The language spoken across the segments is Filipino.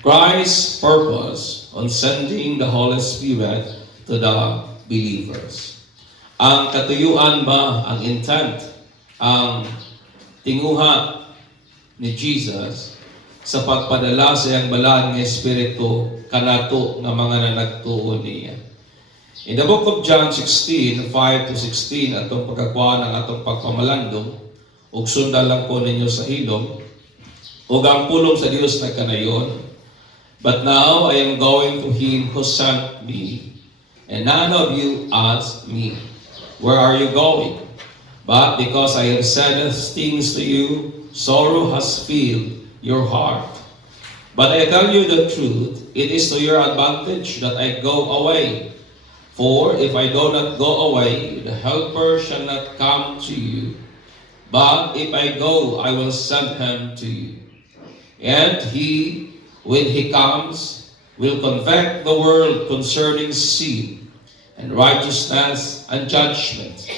Christ's purpose on sending the Holy Spirit to the believers. Ang katuyuan ba, ang intent, ang tinguha ni Jesus sa pagpadala sa iyang balaan ng Espiritu kanato ng mga nanagtuo niya. In the book of John 16, 5 to 16, atong pagkakuha ng atong pagpamalandong, ug sundan lang po ninyo sa hilom, ug ang pulong sa Dios na kanayon. But now I am going to him who sent me, and none of you asked me, where are you going? But because I have said these things to you, sorrow has filled your heart. But I tell you the truth, it is to your advantage that I go away. For if I do not go away, the Helper shall not come to you. But if I go, I will send him to you. And he, when he comes, will convict the world concerning sin and righteousness and judgment.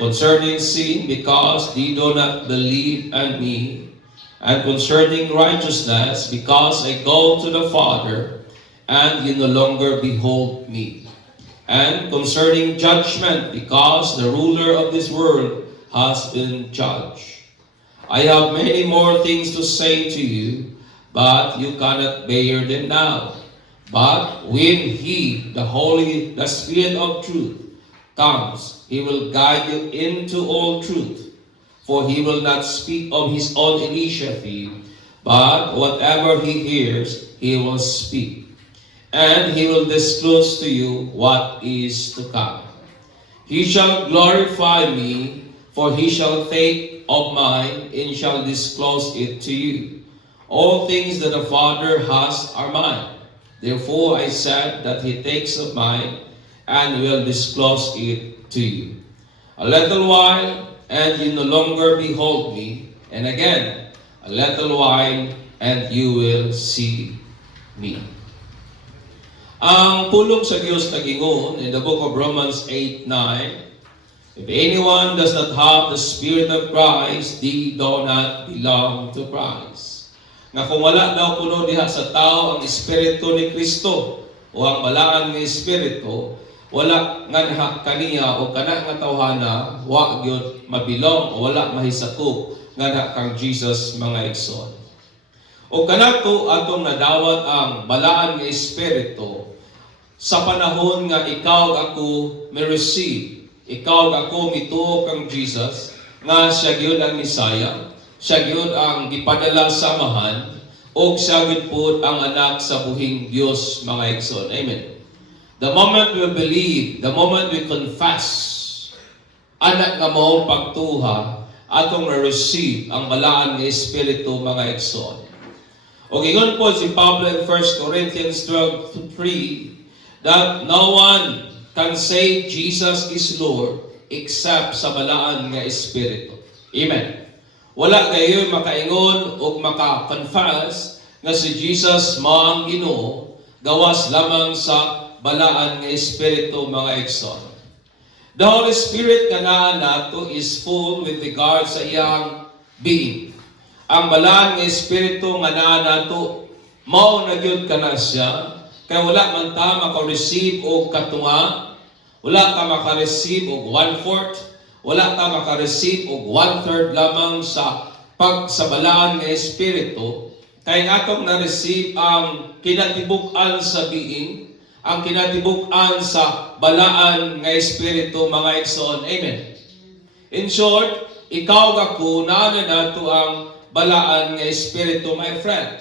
Concerning sin, because they do not believe in me, and concerning righteousness, because I go to the Father, and you no longer behold me. And concerning judgment, because the ruler of this world has been judged. I have many more things to say to you, but you cannot bear them now. But when He, the Spirit of truth, comes, He will guide you into all truth. For He will not speak of His own initiative, but whatever He hears, He will speak. And He will disclose to you what is to come. He shall glorify me, for He shall take of mine, and shall disclose it to you. All things that the Father has are mine. Therefore I said that He takes of mine, and will disclose it to you. A little while, and you no longer behold me, and again, a little while, and you will see me. Ang pulong sa Diyos nagingon in the book of Romans 8:9, if anyone does not have the Spirit of Christ, they do not belong to Christ. Nga kung wala daw puno diha sa tao ang Espiritu ni Kristo o ang balaan ng Espiritu, wala nga kaniya o kana nga tawhana, wa gyud mabilong o wala mahisakop nga kang Jesus mga igsoon. O kanato atong nadawat ang balaan ng Espiritu sa panahon nga ikaw ako may receive, ikaw ako mituo kang Jesus nga siya gyud ang Messiah, siya gyud ang gipadala samahan, o siya gyud pod ang anak sa buhing Dios mga igsoon. Amen. The moment we believe, the moment we confess, anak nga mao pagtuha, atong receive ang balaan ng Espiritu mga igsoon. O ingon po si Pablo in 1 Corinthians 12:3 that no one can say Jesus is Lord except sa balaan nga Espiritu. Amen. Wala kayo makaingon o maka-confess nga si Jesus mao ang Ginoo gawas lamang sa balaan nga Espiritu mga igsoon. The Holy Spirit nga naa nato is full with regard sa iyang being. Ang balaan nga Espiritu nga naa nato mao na gyud kana siya, kay wala man ta maka-receive og katunga, wala ka maka-receive og 1/4, wala ka maka-receive og 1/3 lamang sa pagsabalaan ng Espiritu, kay atong na-receive ang kinatibuk-an sa being, ang kinatibuk-an sa balaan ng Espiritu mga igsoon. Amen. In short, ikaw ako naana nato ang balaan ng Espiritu, my friend.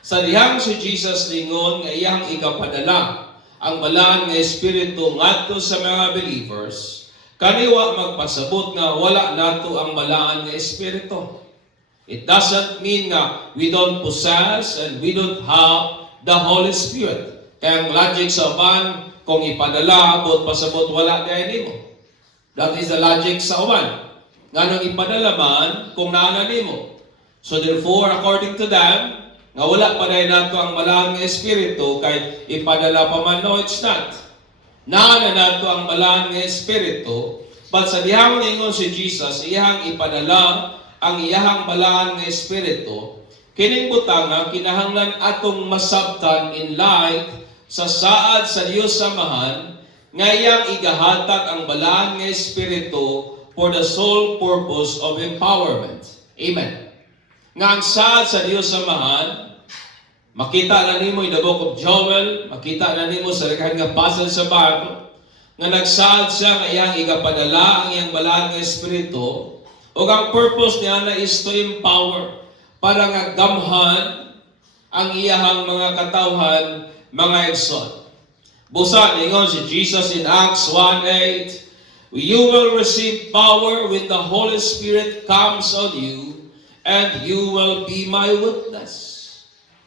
Sa dihang si Jesus lingon nga iyang igapadala ang balaan ng Espiritu ngadto sa mga believers, kaniwa magpasabot nga wala nato ang balaan nga Espiritu. It doesn't mean nga we don't possess and we don't have the Holy Spirit. Kaya ang logic sa uban, kung ipadala, abot pasabot, wala kaya nimo. That is the logic sa uban. Nga nang ipadala man, kung naana nimo. So therefore, according to them, nga wala pa rin nato ang balaan nga Espiritu, kahit ipadala pa man, no, it's not. Naana nato ang balaan nga Espiritu, but sa dihang ningon si Jesus, iyahang ipadala ang iyahang balaan nga Espiritu, Kining butang nga kinahanglan atong masabtan in light sa saad sa Dios Samahan nga iyang igahatag ang balaan nga espiritu for the sole purpose of empowerment. Amen. Nga ang saad sa Dios Samahan, makita na nimo in the book of Joel, makita na nimo sa daghan nga passage sa Bible, nga nagsaad siya nga iyang igapadala ang iyang balaan nga espiritu, o ang purpose niya na is to empower para nga gamhan ang iyahang mga katawhan, mga igsoon. Busa ningon si Jesus in Acts 1:8, you will receive power when the Holy Spirit comes on you, and you will be my witness.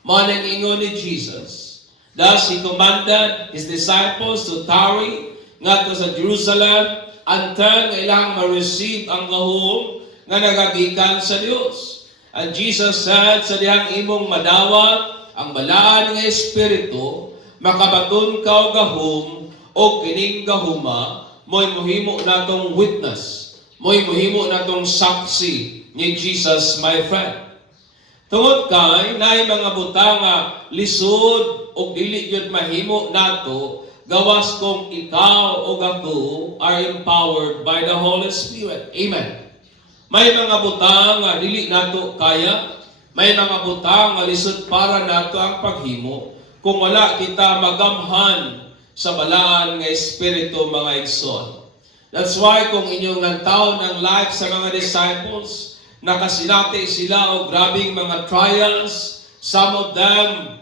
Manang ingon ni Jesus. Thus, He commanded His disciples to tarry ngadto sa Jerusalem until ilang ma-receive ang gahom nga nagagikan sa Dios. And Jesus said, sa dihang imong madawat ang balaan nga espiritu, makabaton ka og gahom, o kining gahuma, mo'y mohimo natong witness, mo'y mohimo natong saksi ni Jesus, my friend. Tungod kay naay mga butang nga lisod o dili gyud mahimo nato gawas kung ikaw o ako are empowered by the Holy Spirit. Amen. May mga butang nga dili nato kaya, may mga butang nga lisod para nato ang paghimo kung wala kita magamhan sa balaan nga espiritu, mga igsoon. That's why kung inyong nantaw ng life sa mga disciples, nakasilati sila o grabing mga trials. Some of them,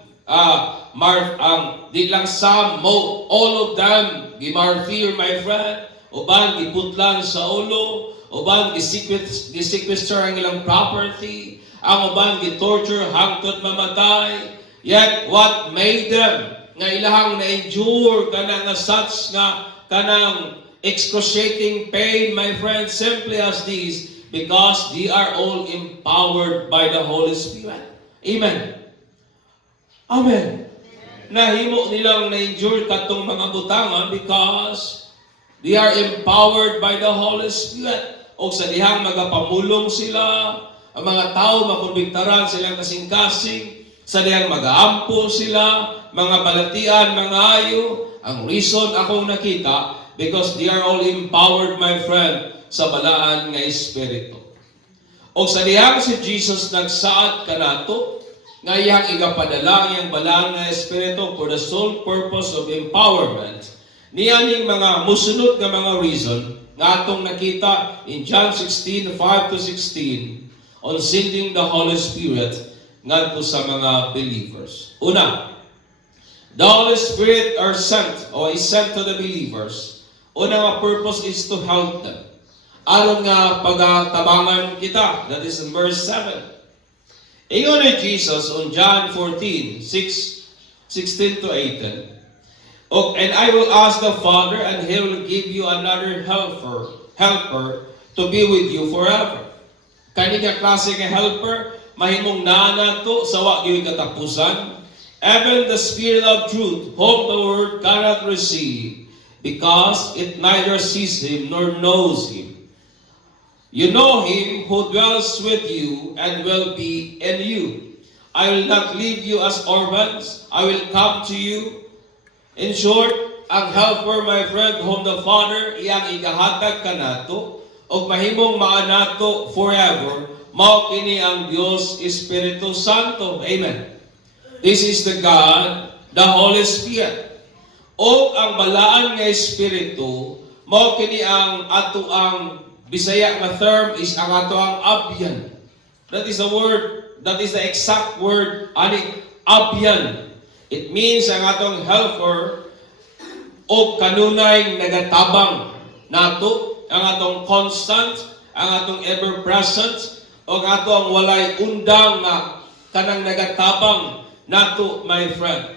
di lang some, all of them, gimarfir, my friend. Uban, giputlan sa ulo. Uban, gisequester ang ilang property. Ang uban, gitorture, hangtod mamatay. Yet, what made them nga ilahang na-endure kanang such nga kanang excruciating pain, my friend, simply as this, because they are all empowered by the Holy Spirit. Amen. Amen. Nahimo nilang na-endure katong mga butangan because they are empowered by the Holy Spirit. O sa dihang magapamulong sila, ang mga tao makonbiktaran silang kasing-kasing, sa dihang mag-aampo sila, mga balatian, mga ayo. Ang reason akong nakita, because they are all empowered, my friend, sa balaan nga espiritu. O sa dihang si Jesus nagsaad kanato nga iyang igapadala iyang balaan nga espiritu for the sole purpose of empowerment. Niyaning mga musunod nga mga reason nga atong nakita in John 16:5-16 on sending the Holy Spirit ngadto sa mga believers. Una, the Holy Spirit are sent or is sent to the believers. Una nga purpose is to help them. Aron nga pagatabangan kita. That is in verse 7. Ingon ni Jesus on John 14:16-18. And I will ask the Father, and He will give you another helper to be with you forever. Kani ka klase nga helper, mahimong nana to sa wa gyud katapusan. Even the Spirit of truth, whom the world cannot receive, because it neither sees Him nor knows Him. You know Him who dwells with you and will be in you. I will not leave you as orphans. I will come to you. In short, ang helper, my friend, whom the Father iyang igahatag kanato, og mahimong maanato forever, mao kini ang Dios Espiritu Santo. Amen. This is the God, the Holy Spirit. O ang balaan nga Espiritu, mao kini ang ato ang Bisaya nga term is ang ato ang abyan. That is the word, that is the exact word, ani abyan. It means ang atong helper o kanunay nagatabang nato, ang atong constant, ang atong ever-present, o ang ato ang walay undang nga kanang nagatabang nato, my friend.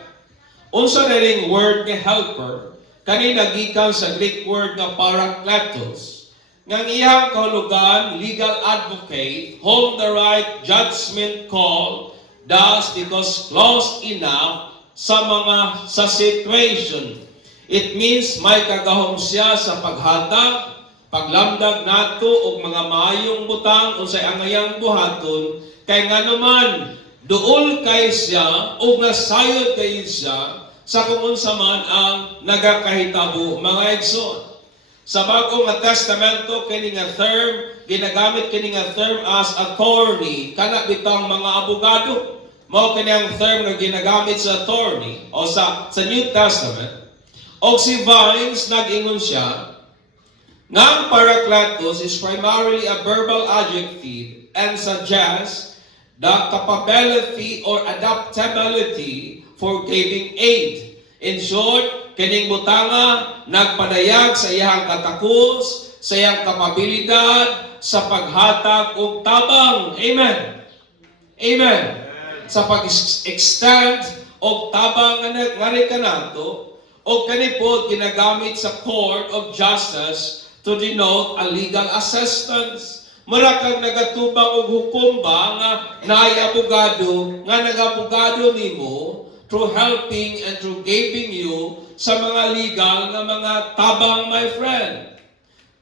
Unsa na ring word nga helper, kanina gikan sa Greek word nga parakletos, ngang iyang kahulugan, legal advocate, hold the right judgment call, thus because close enough sa situation. It means may kagahom siya sa paghatag, paglamdag nato og mga maayong butang unsay angayang buhaton, kay nganuman duol kay siya o nasayod kay siya sa kung unsa man ang nagakahitabo mga igsoon. Sa Bagong nga Testamento kini nga term ginagamit kini nga term as attorney kana bitang mga abogado. Mao kini ang term nga ginagamit sa attorney o sa New Testament. O si Vines nag-ingon siya nga ang Parakletos is primarily a verbal adjective and suggests the capability or adaptability for giving aid. In short, kining butanga nagpadayag sa iyang katakos, sa iyang kapabilidad, sa paghatag og tabang. Amen. Amen. Sa pag-extend og tabang nga kanato, o kani po ginagamit sa court of justice to denote a legal assistance. Mura kang nagatubang og hukom ba nga naay abogado nga nagabogado nimo through helping and through giving you sa mga legal nga mga tabang, my friend.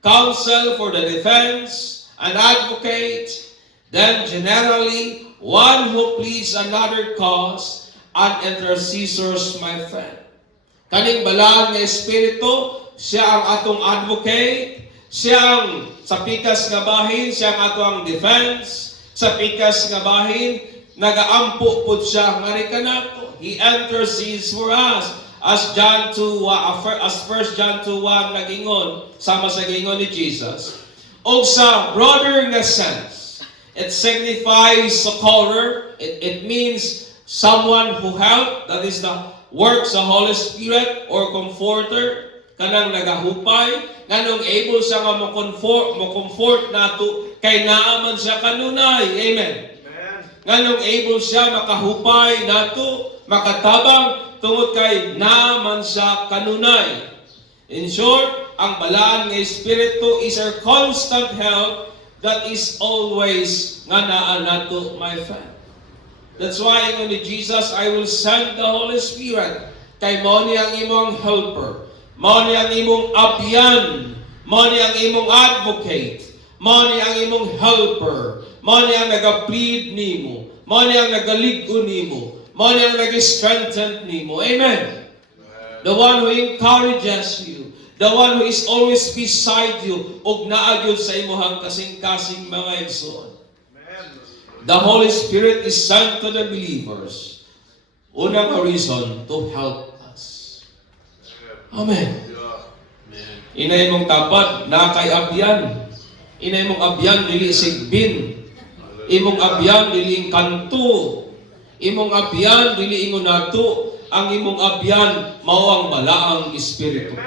Counsel for the defense, an advocate, then generally one who pleads another cause, an intercessors, my friend. Kaning balaan nga espiritu, siya ang atong advocate, siya ang sa pikas nga bahin, siya ang atong defense, sa pikas nga bahin, nagaampo pud siya nga kanato. He intercedes for us. As 1 John 2:1 nagingon, sama sa gingon ni Jesus. O sa broader nga sense, it signifies succorer, it means someone who helped, that is the work sa Holy Spirit or comforter, kanang nagahupay, nganong able siya nga mo-comfort nato, kay naaman siya kanunay. Amen. Nganong able siya makahupay nato, makatabang, tungod kay naaman siya kanunay. In short, ang balaan nga Espiritu is our constant help that is always nga naa nato, my friend. That's why ingon ni Jesus, I will send the Holy Spirit. Kay mo ni ang imong helper. Mo ni ang imong abyan. Mo ni ang imong advocate. Mo ni ang imong helper. Mo ni ang nag-plead nimo. Mo ni ang nagalig-o nimo. Mo ni ang nag-strengthen nimo. Amen. The one who encourages you. The one who is always beside you. Ug naagyo sa imuhang kasing-kasing mga igsoon. The Holy Spirit is sent to the believers. Unang reason to help us. Amen. Inay mong tapat, nakay abyan. Inay mong abyan, dili sigbin. Imong abyan, dili kanto. Imong abyan, dili ingon nato. Ang imong abyan, mao ang balaang Espiritu.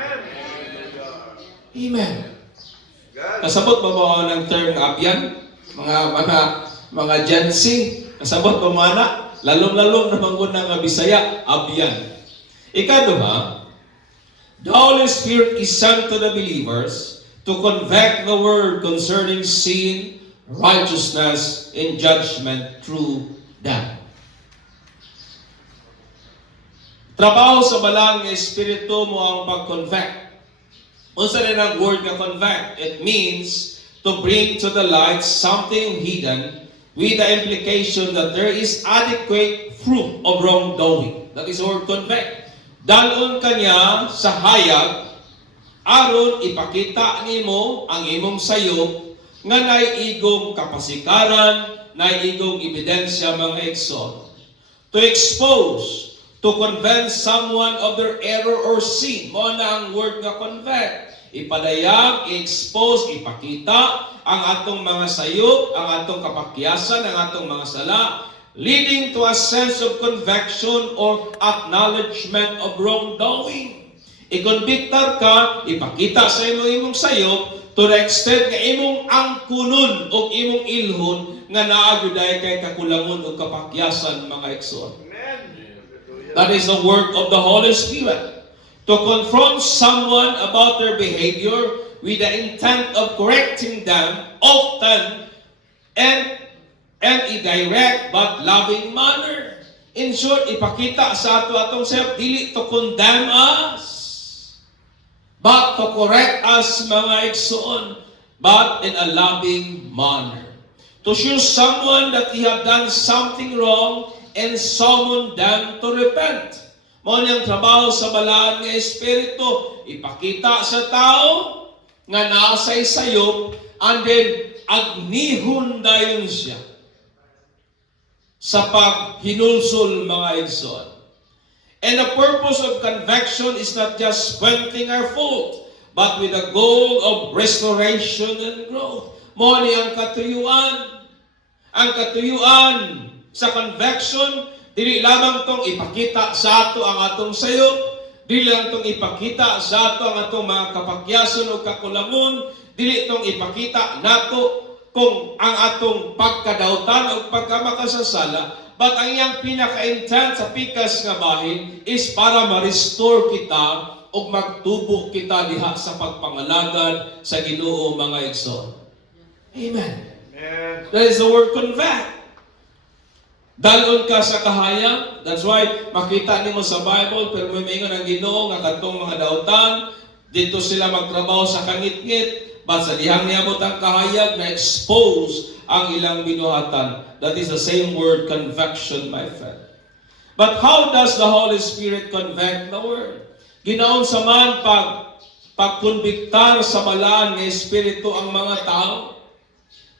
Amen. Kasabot ba mo ng term nga abyan? Mga Gen Z, kasabot pa mga anak, lalong-lalong na manguna nga Bisaya, abyan. Ikaduha, the Holy Spirit is sent to the believers to convict the world concerning sin, righteousness, and judgment through them. Trabaho sa balang nga Espiritu mo ang pag-convict. Unsa rin ang word nga convict? It means to bring to the light something hidden with the implication that there is adequate fruit of wrongdoing. That is the word convict. Dalon kanya sa hayag, aron ipakita nimo ang imong sayop, nga naiigong kapasikaran, naiigong ebidensya mga igsoon. To expose, to convince someone of their error or sin. Mo na ang word nga convict. Ipadayag, i-expose, ipakita ang atong mga sayop, ang atong kapakyasan, ang atong mga sala, leading to a sense of conviction or acknowledgement of wrongdoing. Ikonbiktar ka, ipakita sa imong sayop, to the extent nga imong angkunon o imong ilhon nga naaguday kay kakulangon o kapakyasan mga igsoon. That is the work of the Holy Spirit. To confront someone about their behavior with the intent of correcting them often and a direct but loving manner. In short, ipakita sa atong self, dili to condemn us, but to correct us mga igsoon, but in a loving manner. to show someone that he have done something wrong and summon them to repent. Mao niyang trabaho sa balaan nga Espiritu, ipakita sa tao nga naasay sayop, and then agnihon dayon siya sa paghinulsol mga igsoon. And the purpose of conviction is not just pointing our fault, but with the goal of restoration and growth. Mao ni ang katuyuan. Ang katuyuan sa conviction, dili lamang tong ipakita sa ato ang atong sayop, dili lang tong ipakita sa ato ang atong mga kapakyason o kakulangon, dili tong ipakita nato kung ang atong pagkadautan o pagkamakasasala, but ang iyang pinaka-intent sa pikas nga bahin is para ma-restore kita o magtubo kita diha sa pagpangalagad sa Ginoo mga igsoon. Amen. That is the word convict. Dalon ka sa kahayag. That's why makita nimo sa Bible, pero may mingon ang Ginoo nga kadtong mga dautan dito sila magtrabaho sa kangit-ngit, but sa dihang niabot ang kahayag na expose ang ilang binuhatan. That is the same word conviction, my friend. But how does the Holy Spirit convict the word? Ginaon sa man pagkonbiktar sa balaan ng Espiritu ang mga tao.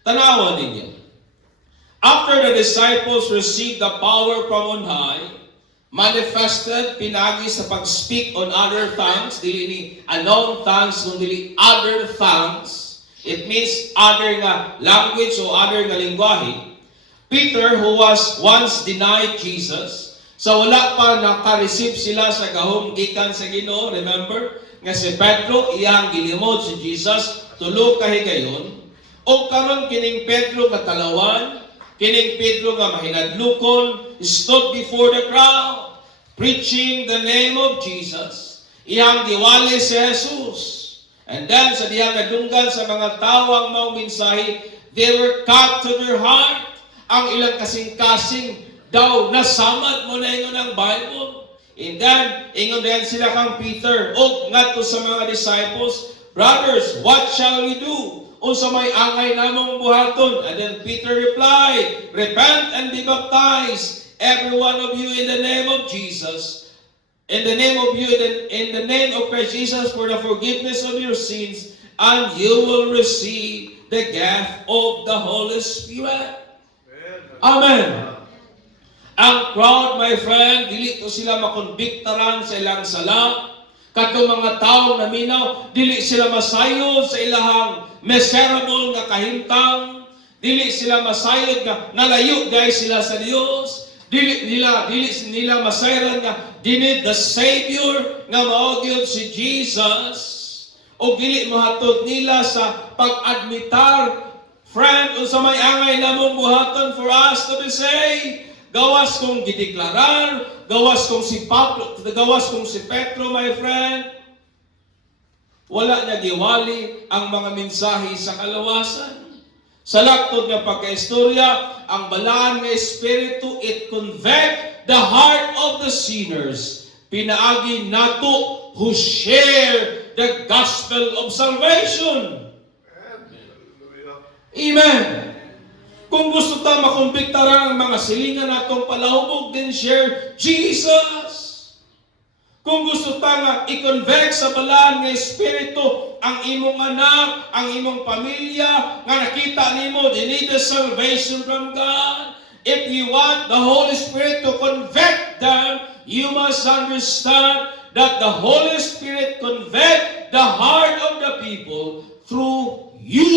Tanawan ninyo. After the disciples received the power from on high, manifested, pinagi sa pag-speak on other tongues, dili ni unknown tongues, kundi other tongues. It means other nga language o other nga lingwahe. Peter, who was once denied Jesus, sa wala pa naka-receive sila sa gahom gikan sa Ginoo, remember? Nga si Pedro, iyang gilimod si Jesus, tulo ka higayon. O karon kining Pedro katalawan, kining Pedro nga mahinadlukon, stood before the crowd, preaching the name of Jesus. Iyang giwali si Jesus. And then sa diyang nadunggan sa mga tao ang maong mensahe, they were cut to their heart. Ang ilang kasing-kasing daw nasamad mo na ingon ang Bible. And then, ingon din sila kang Peter, o ngadto sa mga disciples, brothers, what shall we do? Unsa may angay namong buhaton? And then Peter replied, repent and be baptized, every one of you in the name of Jesus, in the name of Christ Jesus for the forgiveness of your sins, and you will receive the gift of the Holy Spirit. Amen. Ang crowd, my friend, dili to sila makonbiktaran sa ilang sala. Kadtong mga taong naminaw, dili sila masayod sa ilahang miserable nga kahimtang, dili sila masayod nga nalayo guys sila sa Dios, dili nila masayran nga dinid the Savior nga mao gyud si Jesus, o dili mahatod nila sa pag-admitar, friend, unsa may angay namong buhaton for us to be saved. Gawas kong gideklarar, gawas kong si Petro, my friend, wala niya giwali ang mga mensahe sa kalawasan. Sa laktod nga pagkaistorya, ang balaan nga Espiritu, it convict the heart of the sinners. Pinaagi nato who share the gospel of salvation. Amen. Kung gusto ta makumbiktaran ang mga silingan natong palahubog, then share Jesus. Kung gusto ta nga i-convict sa balaan nga Espiritu ang imong anak, ang imong pamilya, nga nakita nimo, they need the salvation from God. If you want the Holy Spirit to convict them, you must understand that the Holy Spirit convict the heart of the people through you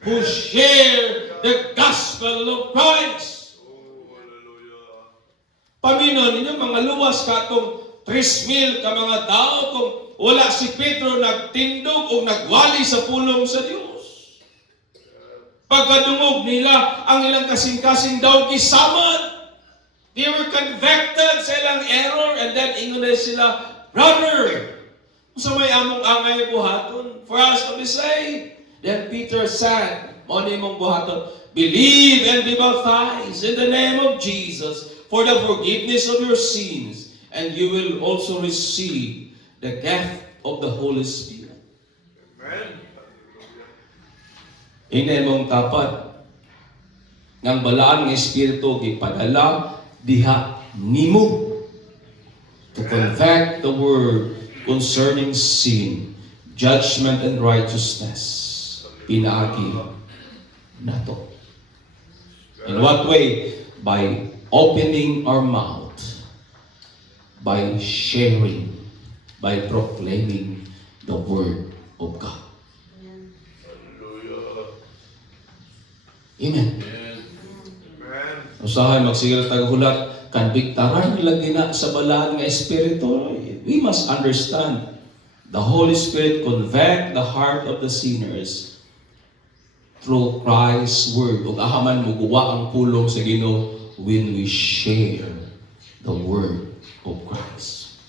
who share the gospel of Christ. Paminon ninyo, mga luwas katong 3,000 ka mga tao kung wala si Pedro nagtindog o nagwali sa pulong sa Diyos. Pagkadungog nila, ang ilang kasing-kasing daw gisamad. They were convicted sa ilang error, and then ingon na sila, brother, so may among angay buhaton for us to be saved. Then Peter said, mao nimong buhaton, believe and be baptized in the name of Jesus for the forgiveness of your sins, and you will also receive the gift of the Holy Spirit. Amen. Hindi mong tapat ng balaan nga espiritu gipadala diha nimo to convict the world concerning sin, judgment, and righteousness. Pinaagi nato. In what way? By opening our mouth, by sharing, by proclaiming the Word of God. Amen. Usahay magsigil tagahulat, kanbiktaran lagi na sa balaan nga espiritu. We must understand the Holy Spirit convict the heart of the sinners through Christ's word. Ug ahaman muguwa ang pulong sa Ginoo when we share the word of Christ.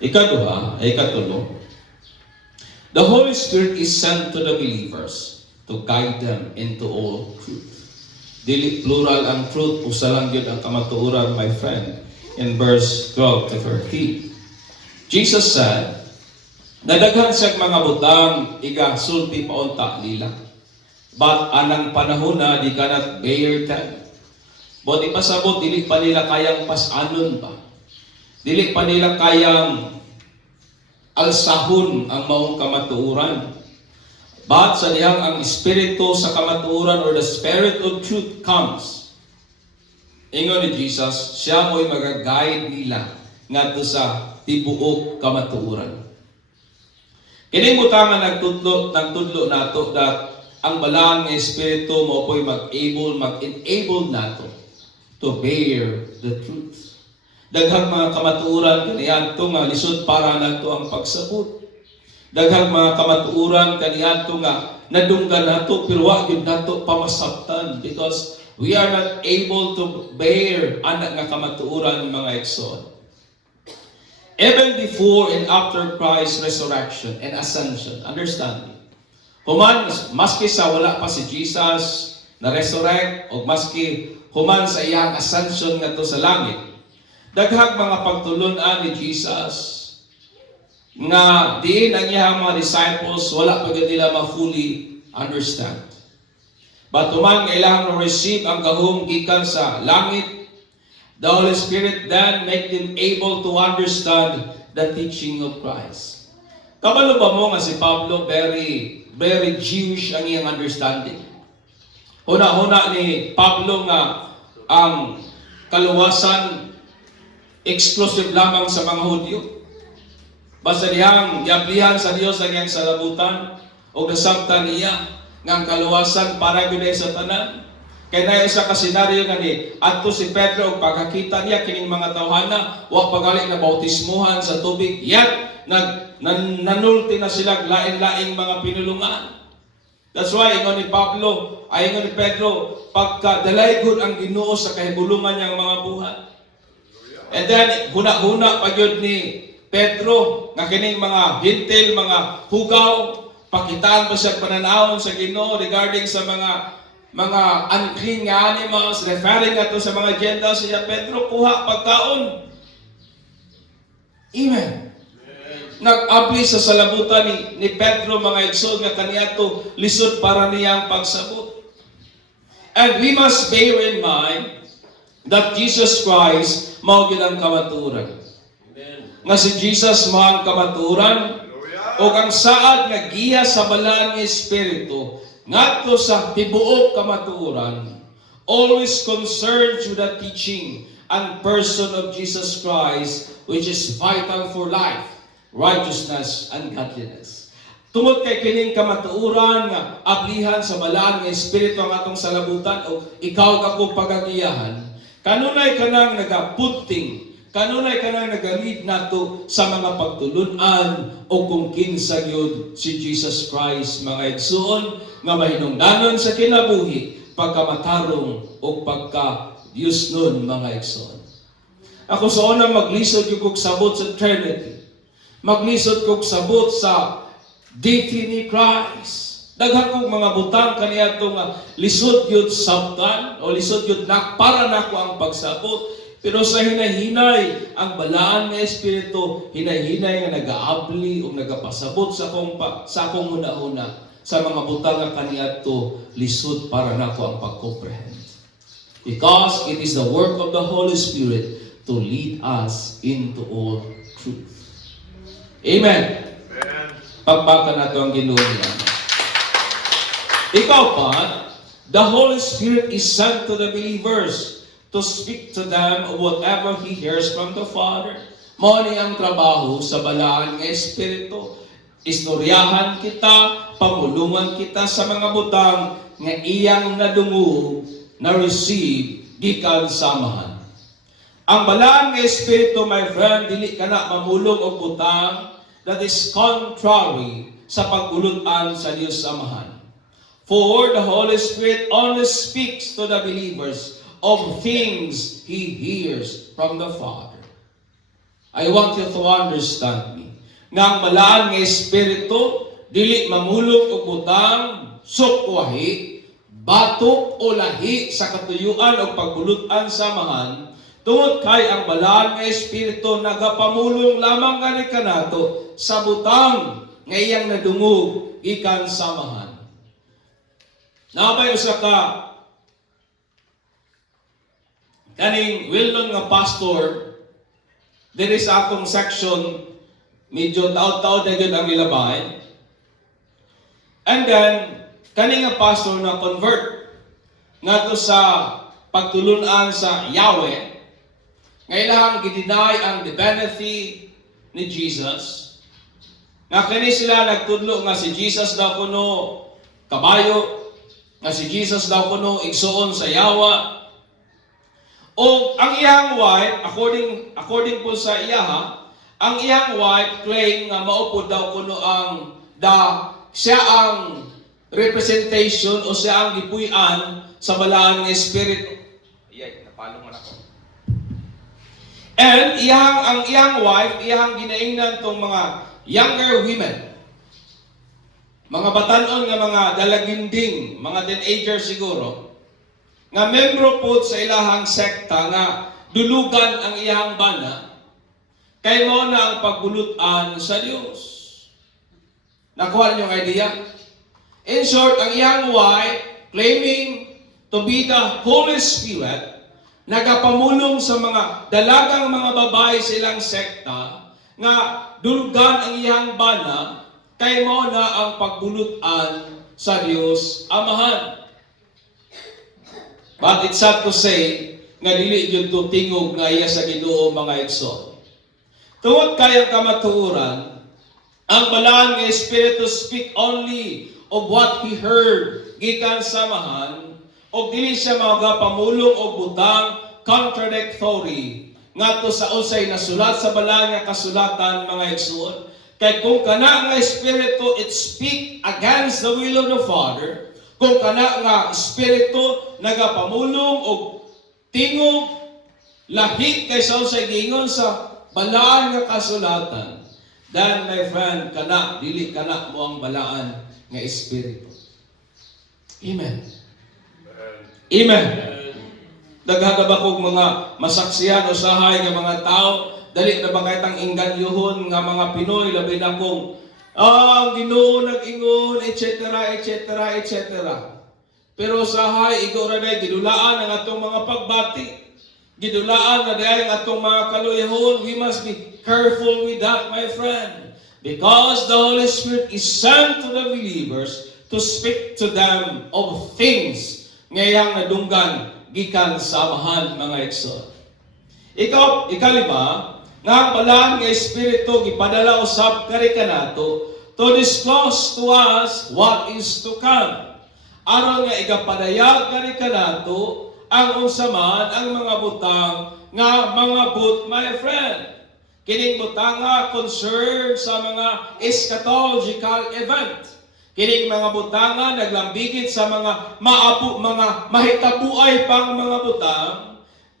Ikatulo, the Holy Spirit is sent to the believers to guide them into all truth. Dili plural ang truth, usa lang yun ang kamatuoran, my friend. In verse 12 to 13, Jesus said, nadaghan siyang mga butang, iga sulti paunta nila. But anang panahon na di cannot bear them. But ipasabot, dili pa nila kayang pasanon pa. Dili pa nila kayang alsahon ang maong kamatuoran. But sa dihang ang espiritu sa kamatuoran or the spirit of truth comes, ingon ni Jesus, siya mo'y mag-guide nila ngadto sa tibuok kamatuoran. Kining butangan nagtudlo nato that ang balang nga espiritu mo po'y mag-enable nato to bear the truth. Daghang mga kamatuoran kaniadto nga lisod para nato ang pagsabot. Daghang mga kamatuoran kaniadto nga nadunggan nato pero wa gyud nato pamasabtan because we are not able to bear anak nga kamatuoran mga igsoon. Even before and after Christ's resurrection and ascension, understand me. Human, maski sa wala pa si Jesus na resurrect o maski human sa iyang ascension nga to sa langit, daghang mga pagtulunan ni Jesus nga diin ang iyang mga disciples wala pa gid nila ma-fully understand. But human nga ilang receive ang gahom gikan sa langit, the Holy Spirit then make them able to understand the teaching of Christ. Kabalo ba mo nga si Pablo very Jewish ang iyang understanding? Huna-huna ni Pablo nga ang kaluwasan exclusive lamang sa mga Hudyo. Basta diyang yablihan sa Dios ang iyang salabutan o nasabtan niya nga ang kaluwasan para gud sa tanan. Kay naay usa ka senaryo nga ni adto si Pedro ug pagkakita niya kining mga tawhana wa pagali na bautismuhan sa tubig yet nanulti na sila lain-laing mga pinulungan. That's why ingon ni Pablo ay ingon ni Pedro pagkadalay gud ang Ginoo sa kahibulungan niyang mga buhat. And then huna-huna pagyud ni Pedro nga kining mga hintil, mga hugaw, pakitaan pa siya pananawon sa Ginoo regarding sa mga unclean nga animals, referring nga to sa mga Gentiles. Siya Pedro kuha pagkaon. Amen. Nag-abli sa salabutan ni Pedro mga igsoon nga kaniadto lisod para niyang pagsabot. And we must bear in mind that Jesus Christ mao gyud ang kamatuoran. Nga si Jesus mao ang kamatuoran o ang saad nga giya sa balaan nga espiritu ngadto sa tibuok kamatuoran always concerned to the teaching and person of Jesus Christ which is vital for life, righteousness, and godliness. Tungod kay kining kamatuoran nga ablihan sa balaan nga espiritu ang atong salabutan o ikaw ako pagagiyahan, kanunay kanang nagaputing, kanunay kanang nagalid nato sa mga pagtulunan o kung kinsa gyud si Jesus Christ mga igsoon nga mahinungdanon sa kinabuhi pagkamatarong o pagka-Diyos nun mga igsoon. Ako sa unang maglisod yung kong sabot sa Trinity. Maglisod kong sabot sa deity ni Christ. Daghang kong mga butang kaniya itong lisod yun sabtan o lisod yun para nako ang pagsabot. Pero sa hinay-hinay, ang balaan ng Espiritu, hinay-hinay nga nag-aabli o nagapasabot sa akong huna-huna. sa mga butang nga kaniadto lisod para nako ang pag-comprehend. Because it is the work of the Holy Spirit to lead us into all truth. Amen. Pagpaka nato ang Ginoo niya. Ikaw pa, the Holy Spirit is sent to the believers to speak to them whatever He hears from the Father. Mao ni ang trabaho sa balaan nga Espiritu. Istoryahan kita, pamulungan kita sa mga butang nga iyang nadungog na receive gikan samahan. Ang balaan nga Espiritu, my friend, dili kana mamulong og butang that is contrary sa pagulutan sa Dios samahan. For the Holy Spirit only speaks to the believers of things He hears from the Father. I want you to understand me. Nga ang balaan nga Espiritu, dili mamulong og butang, sukwahi, batok o lahi sa katuyuan o pagbulutan samahan, tungod kay ang balaan nga Espiritu nagapamulong lamang nga kanato sa butang nga iyang nadungog gikan samahan. Nabay usa ka kaning well-known nga pastor diri sa akong section, medyo taod-taod na yun ang nilabay. And then, kani nga pastor na convert ngadto sa pagtulunan sa Yahweh, ngailang gidinay ang divinity ni Jesus. Nga kani sila nagtudlo nga si Jesus daw kuno kabayo, nga si Jesus daw kuno igsuon sa yawa. O ang iyang wife, according po sa iyaha, ang iyang wife claim nga maupod daw kuno siya ang representation o siya ang gipuy-an sa balaan nga Espiritu. Ayay, napalong man ako. And ang iyang wife, iyang ginaingnan tong mga younger women, mga batanon nga mga dalaginding, mga teenager siguro, nga membro po sa ilahang sekta nga dulugan ang iyang bana, kay mo na ang pagbulutan sa Dios. Nakuha niyo ang idea? In short, ang iyang wife, claiming to be the Holy Spirit, nagapamulong sa mga dalagang mga babae sa ilang sekta, nga dulugan ang iyang bana, kay mo na ang pagbulutan sa Dios Amahan. But it's sad to say, nga dili yun to tingog nga iya sa Ginoo mga igsoon. Tungod kayang kamatuoran, ang balaan nga Espiritu speak only of what He heard gikan samahan, o dili siya magapamulong og butang contradictory ngadto sa usay nasulat sa balaan nga kasulatan mga igsoon. Kay kung kana nga Espiritu it speak against the will of the Father, kung kana nga Espiritu nagapamulong og tingog lahi kaysa sa gingon sa balaan nga kasulatan, then my friend, dili kana mo ang balaan nga Espiritu. Amen. Amen. Daghang ba kog mga masaksiyan usahay nga mga tao, dali na ba kahit inganyohon nga mga Pinoy, labi na kong ang Ginoo nag-ingon, etc., etc., etc. Pero sahay, ikaw na gidulaan ang atong mga pagbati. Gidulaan na dahil ang atong mga kaluyahon. We must be careful with that, my friend. Because the Holy Spirit is sent to the believers to speak to them of things ngayang nadunggan gikan samahan mga igsoon. Ikalima, nga ang balaan nga Espiritu gipadala usab kari kanato to disclose to us what is to come. Aron nga igapadayag kari kanato ang unsa man ang mga butang nga mga my friend. Kining butang nga concern sa mga eschatological event. Kining mga butang nga naglambigit sa mga mahitabuay pang mga butang,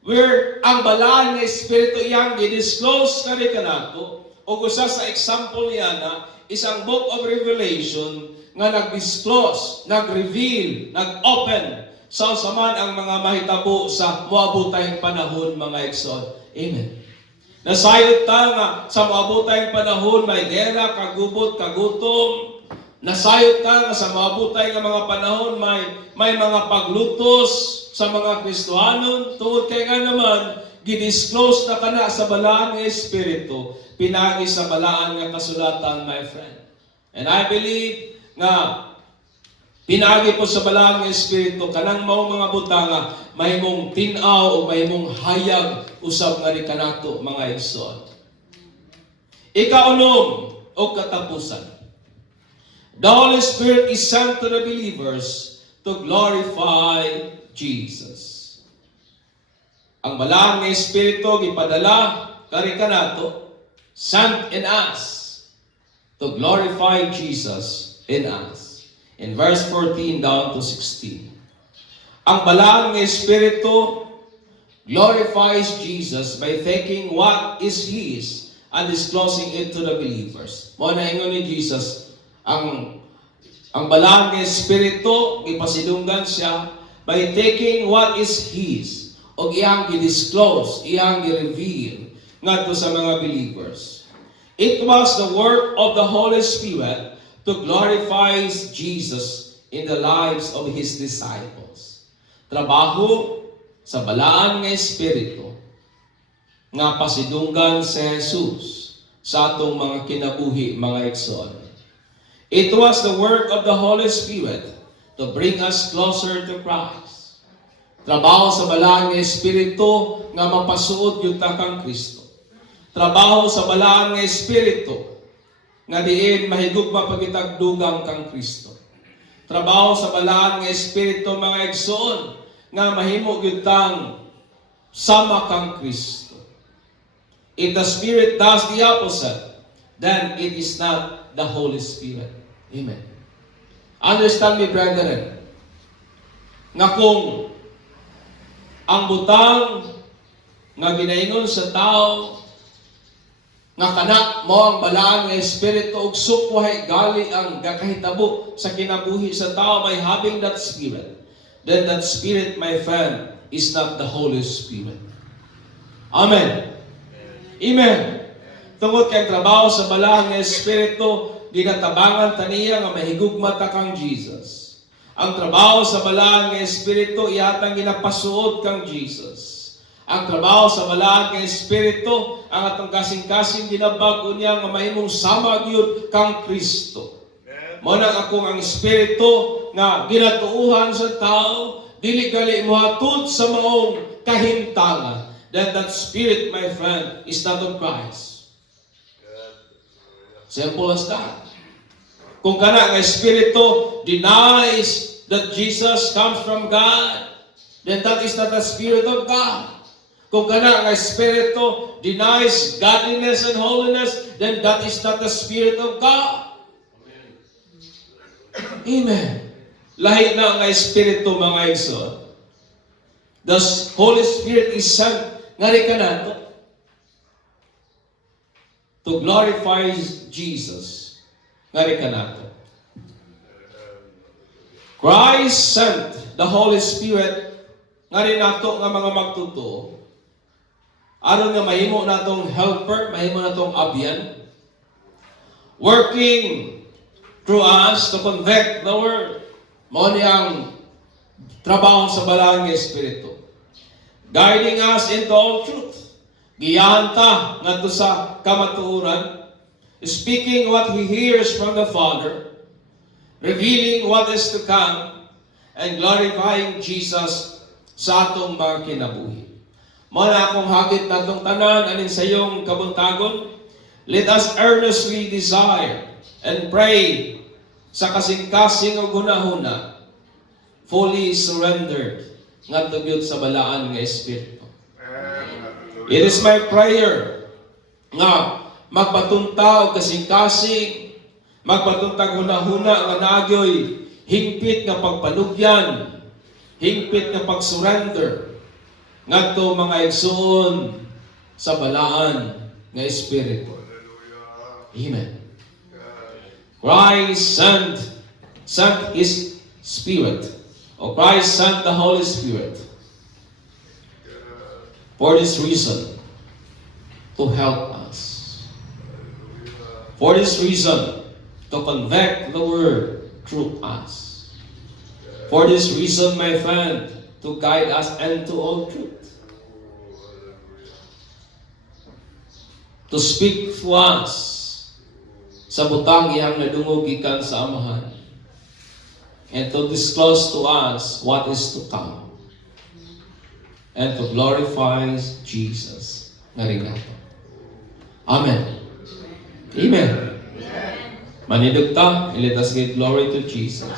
where ang balaan nga Espiritu iyang gidisclose kari kanato, o usa sa example niya na isang book of Revelation nga nag-disclose, nag-reveal, nag-open sa usaman ang mga mahitabo sa moabutayng panahon mga igsoon. Amen. Nasayod ta nga sa moabutayng panahon may gera, kagubot, kagutom, Nasayot ka nga sa mabutay nga mga panahon, may mga paglutos sa mga Kristohanon, tungod kay nga naman, gidisclose na kana sa balaan nga Espiritu, pinagi sa balaan nga kasulatan, my friend. And I believe nga, pinagi po sa balaan nga Espiritu, kanang maong mga butanga, mahimong tinaw o mahimong hayag usab nga ni kanato mga igsoon. Ikaunom o katapusan. The Holy Spirit is sent to the believers to glorify Jesus. Ang balaan nga Espiritu gipadala kari kanato, sent in us to glorify Jesus in us. In verse 14 down to 16. Ang balaan nga Espiritu glorifies Jesus by taking what is His and disclosing it to the believers. Mo na ingon ni Jesus, ang balaan nga Espiritu gipasidunggan siya by taking what is His o iyang gi-disclose, iyang gi-reveal ngadto sa mga believers. It was the work of the Holy Spirit to glorify Jesus in the lives of His disciples. Trabaho sa balaan nga Espiritu nga pasidunggan si Jesus sa atong mga kinabuhi, mga igsoon. It was the work of the Holy Spirit to bring us closer to Christ. Trabaho sa balaan nga Espiritu nga mapasuod yung takang Kristo. Trabaho sa balaan nga Espiritu nga diin mahigugma pagitagdugang kang Kristo. Trabaho sa balaan nga Espiritu mga igsoon nga mahimo gyud tang sama kang Kristo. If the Spirit does the opposite, then it is not the Holy Spirit. Amen. Understand me, brethren, nga kung ang butang nga ginaingon sa tao nga kana mo ang balaan nga Espiritu ug sukwahay gali ang gakahitabo sa kinabuhi sa tao by having that Spirit, then that Spirit, my friend, is not the Holy Spirit. Amen. Amen. Tungod kay trabaho sa balaan nga Espiritu, ginatabangan taniya nga mahigugma ta kang Jesus. Ang trabaho sa balaan nga Espiritu, iyatang ginapasuod kang Jesus. Ang trabaho sa balaan nga Espiritu, ang atong kasing-kasing ginabag-o niya nga mahimong sama gyud kang Kristo. Mao nang akong ang Espiritu nga ginatuuhan sa tao, dili gali mohatod sa maong kahimtangan. Then that Spirit, my friend, is not of Christ. Simple as that. Kung kana nga Espiritu denies that Jesus comes from God, then that is not the Spirit of God. Kung kana nga Espiritu denies godliness and holiness, then that is not the Spirit of God. Amen. Lahi na nga Espiritu mga igsoon. The Holy Spirit is sent ngari kanato to glorify Jesus. Ngari kanato. Christ sent the Holy Spirit ngari nato nga mga magtutuo. Aron nga mahimo natong helper, mahimo natong abyan, working through us to convict the world. Mao ni ang trabaho sa balaan nga Espiritu. Guiding us into all truth. Giyahan ta ngadto sa kamatuoran, speaking what He hears from the Father, revealing what is to come, and glorifying Jesus sa atong mga kinabuhi. Mao na akong hagit natong tanan anin sa iyong kabuntagon. Let us earnestly desire and pray sa kasing-kasing o hunahuna, fully surrendered ngadto gyud sa balaan nga Espiritu. It is my prayer nga magpatunta og kasing-kasing, magpatuntag hunahuna nga nagyoy hingpit nga pagpanugyan, hingpit nga pag-surrender ngadto mga igsoon sa balaan nga Espiritu. Amen. Christ sent His Spirit, or Christ sent the Holy Spirit for this reason, to help us. For this reason, to convict the word through us. For this reason, my friend, to guide us into all truth. To speak to us sa butang iyang nadungog gikan sa Amahan. And to disclose to us what is to come. And to glorify Jesus. Narigato. Amen. Amen. Manidugta, and let us give glory to Jesus.